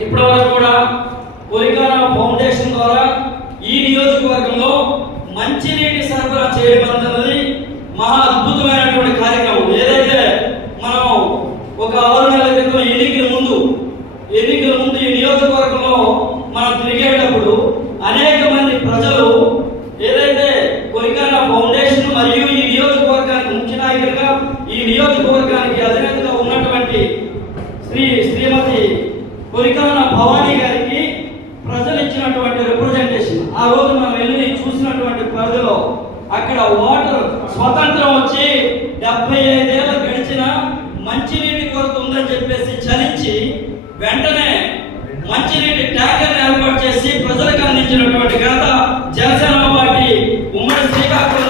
ఇప్పటి వరకు కూడా కొలికాన ఫౌండేషన్ ద్వారా ఈ నియోజకవర్గంలో మంచినీటి సరఫరా చేయడం అన్నది మహా అద్భుతమైనటువంటి కార్యక్రమం. ఏదైతే మనం ఒక 6 నెలల క్రితం ఎన్నికల ముందు ఈ నియోజకవర్గంలో మనం తిరిగేటప్పుడు అనేక మంది ప్రజలు ఏదైతే కొలికాన ఫౌండేషన్ మరియు ఈ నియోజకవర్గానికి ముఖ్య నాయకులుగా ఈ నియోజకవర్గానికి అధినేతగా ఉన్నటువంటి శ్రీమతి కొలికాన భవానీ గారికి ప్రజలు ఇచ్చినటువంటి రిప్రజెంటేషన్, ఆ రోజు మనం వెళ్ళి చూసినటువంటి ప్రజలు అక్కడ వాటర్ స్వతంత్రం వచ్చి 75 ఏళ్ళు గడిచిన మంచినీటి కొరత ఉందని చెప్పేసి చలించి వెంటనే మంచినీటి ట్యాంకర్ ఏర్పాటు చేసి ప్రజలకు అందించినటువంటి ఘనత జనసేన పార్టీ ఉమ్మడి శ్రీకాకుళం